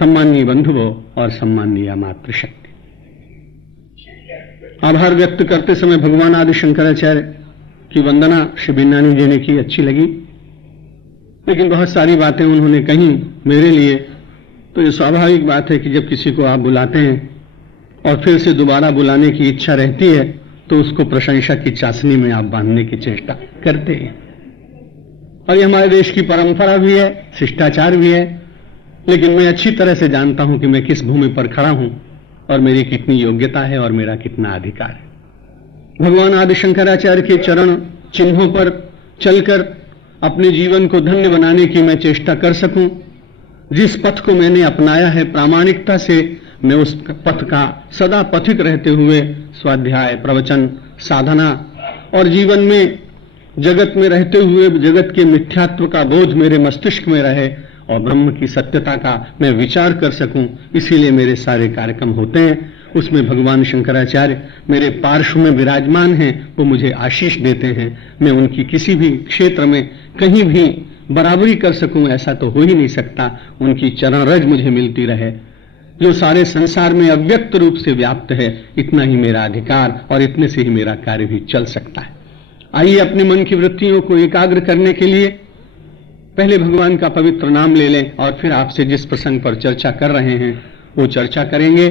सम्माननीय बंधुओं और सम्माननीय मातृशक्ति, आभार व्यक्त करते समय भगवान आदि शंकराचार्य की वंदना श्री बिन्नानी जी ने की, अच्छी लगी, लेकिन बहुत सारी बातें उन्होंने कही मेरे लिए। तो ये स्वाभाविक बात है कि जब किसी को आप बुलाते हैं और फिर से दोबारा बुलाने की इच्छा रहती है तो उसको प्रशंसा की चाशनी में आप बांधने की चेष्टा करते हैं। और ये हमारे देश की परंपरा भी है, शिष्टाचार भी है, लेकिन मैं अच्छी तरह से जानता हूं कि मैं किस भूमि पर खड़ा हूं और मेरी कितनी योग्यता है और मेरा कितना अधिकार है। भगवान आदि शंकराचार्य के चरण चिन्हों पर चलकर अपने जीवन को धन्य बनाने की मैं चेष्टा कर सकूं। जिस पथ को मैंने अपनाया है प्रामाणिकता से, मैं उस पथ का सदा पथित रहते हुए स्वाध्याय, प्रवचन, साधना और जीवन में जगत में रहते हुए जगत के मिथ्यात्व का बोध मेरे मस्तिष्क में रहे और ब्रह्म की सत्यता का मैं विचार कर सकूं, इसीलिए मेरे सारे कार्यक्रम होते हैं। उसमें भगवान शंकराचार्य मेरे पार्श्व में विराजमान हैं, वो मुझे आशीष देते हैं। मैं उनकी किसी भी क्षेत्र में कहीं भी बराबरी कर सकूं ऐसा तो हो ही नहीं सकता। उनकी चरण रज मुझे मिलती रहे, जो सारे संसार में अव्यक्त रूप से व्याप्त है, इतना ही मेरा अधिकार और इतने से ही मेरा कार्य भी चल सकता है। आइए अपने मन की वृत्तियों को एकाग्र करने के लिए पहले भगवान का पवित्र नाम ले लें और फिर आपसे जिस प्रसंग पर चर्चा कर रहे हैं वो चर्चा करेंगे।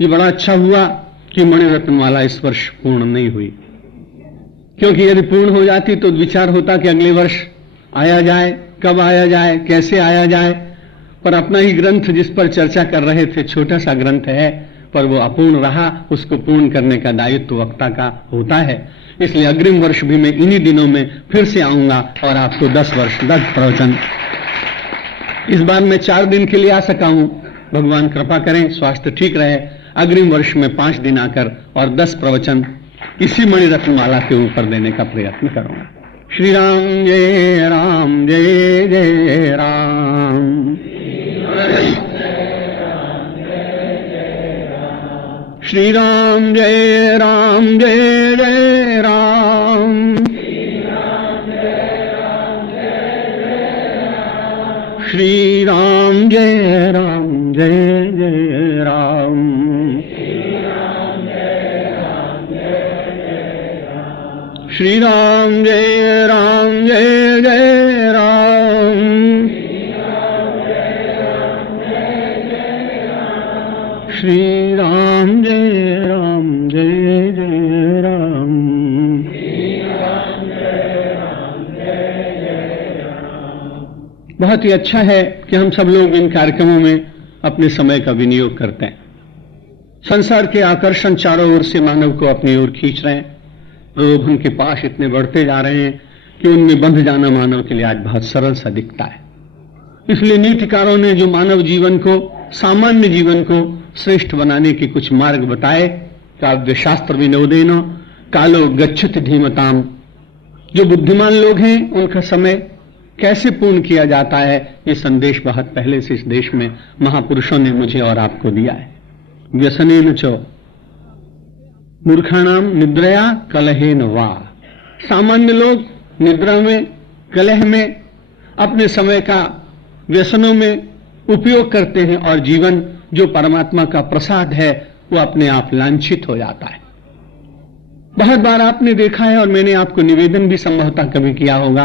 ये बड़ा अच्छा हुआ कि मणिरत्नमाला इस वर्ष पूर्ण नहीं हुई, क्योंकि यदि पूर्ण हो जाती तो विचार होता कि अगले वर्ष आया जाए, कब आया जाए, कैसे आया जाए। पर अपना ही ग्रंथ जिस पर चर्चा कर रहे थे, छोटा सा ग्रंथ है पर वो अपूर्ण रहा, उसको पूर्ण करने का दायित्व वक्ता का होता है। इसलिए अग्रिम वर्ष भी मैं इन्हीं दिनों में फिर से आऊंगा और आपको 10 प्रवचन, इस बार मैं 4 दिन के लिए आ सका हूं, भगवान कृपा करें, स्वास्थ्य ठीक रहे। अग्रिम वर्ष में 5 दिन आकर और 10 प्रवचन इसी मणिरत्नमाला के ऊपर देने का प्रयत्न करूंगा। श्री राम जय राम, जय जय राम। श्री राम जय राम, जय जय राम। श्री राम जय राम, जय जय राम। श्री राम जय राम, जय जय राम। श्री राम जय राम, जय जय राम। बहुत ही अच्छा है कि हम सब लोग इन कार्यक्रमों में अपने समय का विनियोग करते हैं। संसार के आकर्षण चारों ओर से मानव को अपनी ओर खींच रहे हैं, प्रलोभन के पास इतने बढ़ते जा रहे हैं कि उनमें बंध जाना मानव के लिए आज बहुत सरल सा दिखता है। इसलिए नीतिकारों ने जो मानव जीवन को, सामान्य जीवन को श्रेष्ठ बनाने के कुछ मार्ग बताए, काव्य शास्त्र विनोदेन कालो गच्छति धीमताम, जो बुद्धिमान लोग हैं उनका समय कैसे पूर्ण किया जाता है, ये संदेश बहुत पहले से इस देश में महापुरुषों ने मुझे और आपको दिया है। व्यसनेन च मूर्खाणाम निद्रया कलहेन वा, सामान्य लोग निद्रा में, कलह में, अपने समय का व्यसनों में उपयोग करते हैं और जीवन जो परमात्मा का प्रसाद है वो अपने आप लांछित हो जाता है। बहुत बार आपने देखा है और मैंने आपको निवेदन भी संभवतः कभी किया होगा,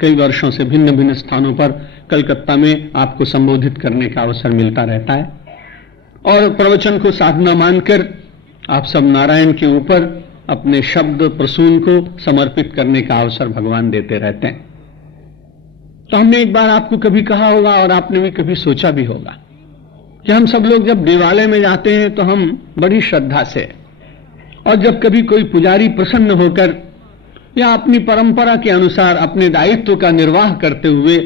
कई वर्षों से भिन्न भिन्न स्थानों पर कलकत्ता में आपको संबोधित करने का अवसर मिलता रहता है और प्रवचन को साधना मानकर आप सब नारायण के ऊपर अपने शब्द प्रसून को समर्पित करने का अवसर भगवान देते रहते हैं। तो हमने एक बार आपको कभी कहा होगा और आपने भी कभी सोचा भी होगा कि हम सब लोग जब देवालय में जाते हैं तो हम बड़ी श्रद्धा से, और जब कभी कोई पुजारी प्रसन्न होकर या अपनी परंपरा के अनुसार अपने दायित्व का निर्वाह करते हुए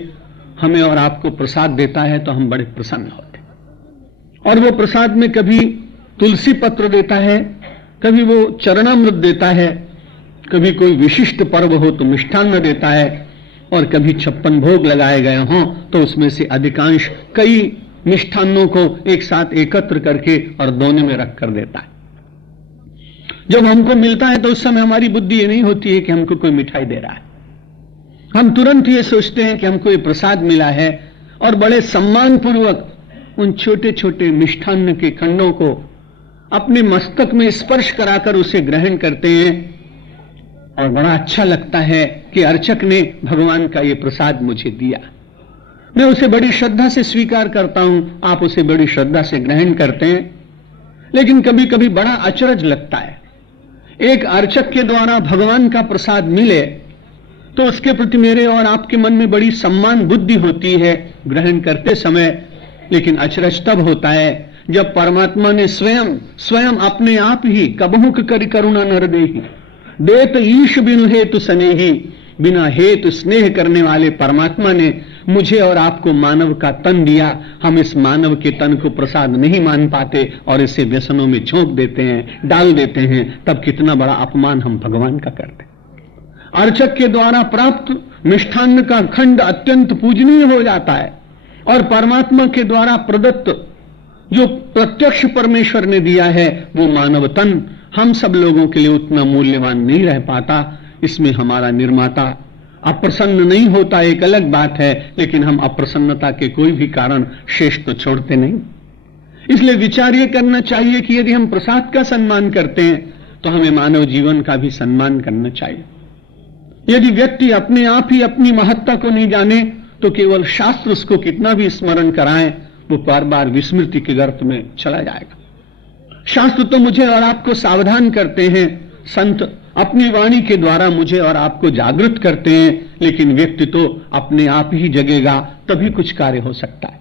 हमें और आपको प्रसाद देता है तो हम बड़े प्रसन्न होते हैं। और वो प्रसाद में कभी तुलसी पत्र देता है, कभी वो चरणामृत देता है, कभी कोई विशिष्ट पर्व हो तो मिष्ठान्न देता है, और कभी 56 भोग लगाए गए हों तो उसमें से अधिकांश कई मिष्ठान्नों को एक साथ एकत्र करके और दोने में रख कर देता है। जब हमको मिलता है तो उस समय हमारी बुद्धि ये नहीं होती है कि हमको कोई मिठाई दे रहा है, हम तुरंत ये सोचते हैं कि हमको ये प्रसाद मिला है और बड़े सम्मान पूर्वक उन छोटे छोटे मिष्ठान्न के खंडों को अपने मस्तक में स्पर्श कराकर उसे ग्रहण करते हैं और बड़ा अच्छा लगता है कि अर्चक ने भगवान का ये प्रसाद मुझे दिया। मैं उसे बड़ी श्रद्धा से स्वीकार करता हूं, आप उसे बड़ी श्रद्धा से ग्रहण करते हैं। लेकिन कभी कभी बड़ा अचरज लगता है, एक अर्चक के द्वारा भगवान का प्रसाद मिले तो उसके प्रति मेरे और आपके मन में बड़ी सम्मान बुद्धि होती है ग्रहण करते समय। लेकिन अचरज तब होता है जब परमात्मा ने स्वयं अपने आप ही कबहुक करि करुणा नर देहि देत ईश बिनु हेतु स्नेही, बिना हेतु स्नेह करने वाले परमात्मा ने मुझे और आपको मानव का तन दिया। हम इस मानव के तन को प्रसाद नहीं मान पाते और इसे व्यसनों में झोंक देते हैं, डाल देते हैं। तब कितना बड़ा अपमान हम भगवान का करते। अर्चक के द्वारा प्राप्त मिष्ठान्न का खंड अत्यंत पूजनीय हो जाता है और परमात्मा के द्वारा प्रदत्त जो प्रत्यक्ष परमेश्वर ने दिया है वो मानव तन हम सब लोगों के लिए उतना मूल्यवान नहीं रह पाता। इसमें हमारा निर्माता अप्रसन्न नहीं होता एक अलग बात है, लेकिन हम अप्रसन्नता के कोई भी कारण शेष तो छोड़ते नहीं। इसलिए विचार ये करना चाहिए कि यदि हम प्रसाद का सम्मान करते हैं तो हमें मानव जीवन का भी सम्मान करना चाहिए। यदि व्यक्ति अपने आप ही अपनी महत्ता को नहीं जाने तो केवल शास्त्र उसको कितना भी स्मरण कराएं वो बार बार विस्मृति के गर्त में चला जाएगा। शास्त्र तो मुझे और आपको सावधान करते हैं, संत अपनी वाणी के द्वारा मुझे और आपको जागृत करते हैं, लेकिन व्यक्ति तो अपने आप ही जगेगा तभी कुछ कार्य हो सकता है।